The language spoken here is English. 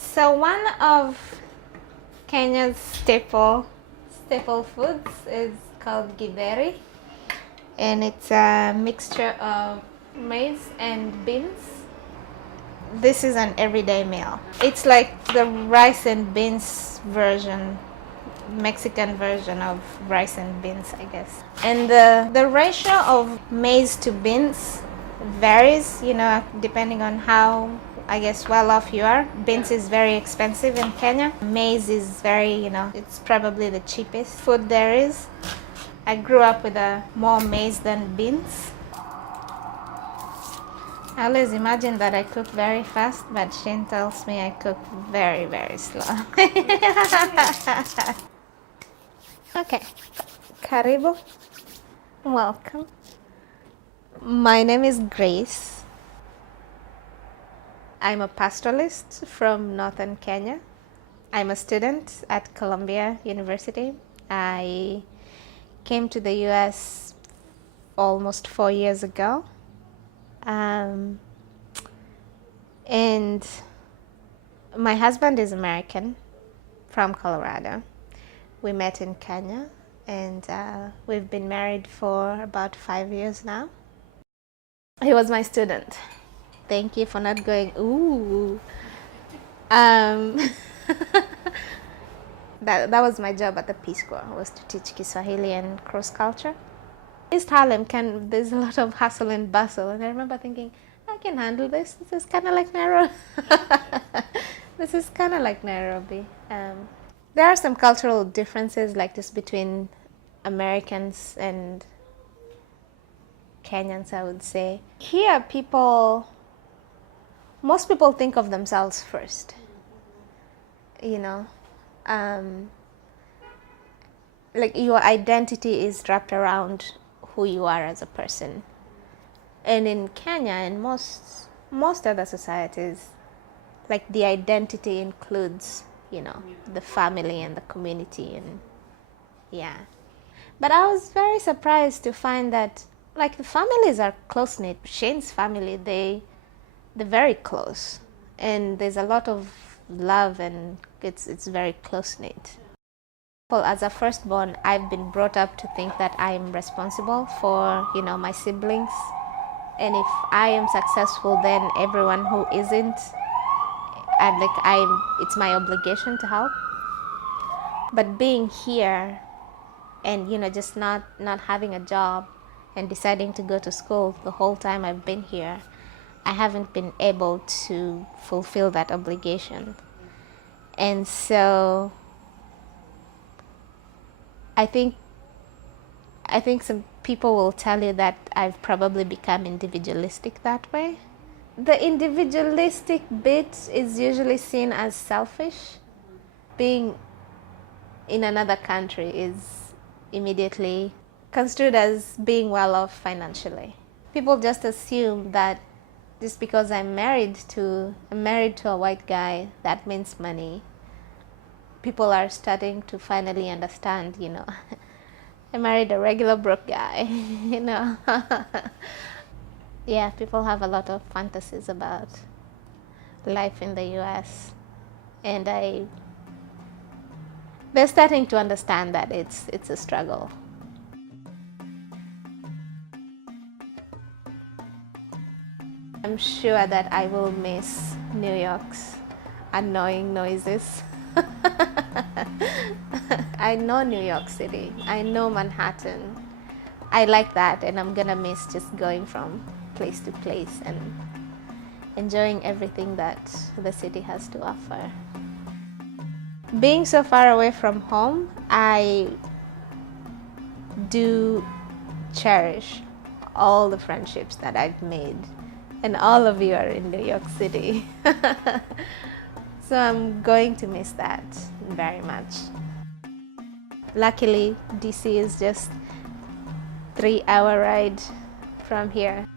So one of Kenya's staple foods is called githeri, and it's a mixture of maize and beans. This is an everyday meal. It's like the rice and beans version, Mexican version of rice and beans, I guess. And the ratio of maize to beans varies, depending on how, I guess, well off you are. Beans is very expensive in Kenya. Maize is very, it's probably the cheapest food there is. I grew up with more maize than beans. I always imagine that I cook very fast, but Shane tells me I cook very, very slow. Okay, karibu. Welcome. My name is Grace. I'm a pastoralist from northern Kenya. I'm a student at Columbia University. I came to the US almost 4 years ago. And my husband is American from Colorado. We met in Kenya, and we've been married for about 5 years now. He was my student. Thank you for not going, ooh. That was my job at the Peace Corps, was to teach Kiswahili and cross culture. East Harlem, there's a lot of hustle and bustle, and I remember thinking, I can handle this. This is kind of like Nairobi. This is kind of like Nairobi. There are some cultural differences like this between Americans and Kenyans, I would say. Here, most people think of themselves first. Like your identity is wrapped around who you are as a person. And in Kenya and most other societies, like the identity includes, the family and the community, and yeah. But I was very surprised to find that like the families are close knit. Shane's family, they're very close, and there's a lot of love, and it's very close knit. Well, as a firstborn, I've been brought up to think that I'm responsible for, my siblings. And if I am successful, then everyone who isn't, it's my obligation to help. But being here and, just not having a job and deciding to go to school the whole time I've been here, I haven't been able to fulfill that obligation. And so I think some people will tell you that I've probably become individualistic that way. The individualistic bit is usually seen as selfish. Being in another country is immediately construed as being well off financially. People just assume that just because I'm married to a white guy, that means money. People are starting to finally understand, I married a regular broke guy, Yeah, people have a lot of fantasies about life in the US, and they're starting to understand that it's a struggle. I'm sure that I will miss New York's annoying noises. I know New York City. I know Manhattan. I like that, and I'm gonna miss just going from place to place and enjoying everything that the city has to offer. Being so far away from home, I do cherish all the friendships that I've made, and all of you are in New York City. So I'm going to miss that very much. Luckily, DC is just 3-hour ride from here.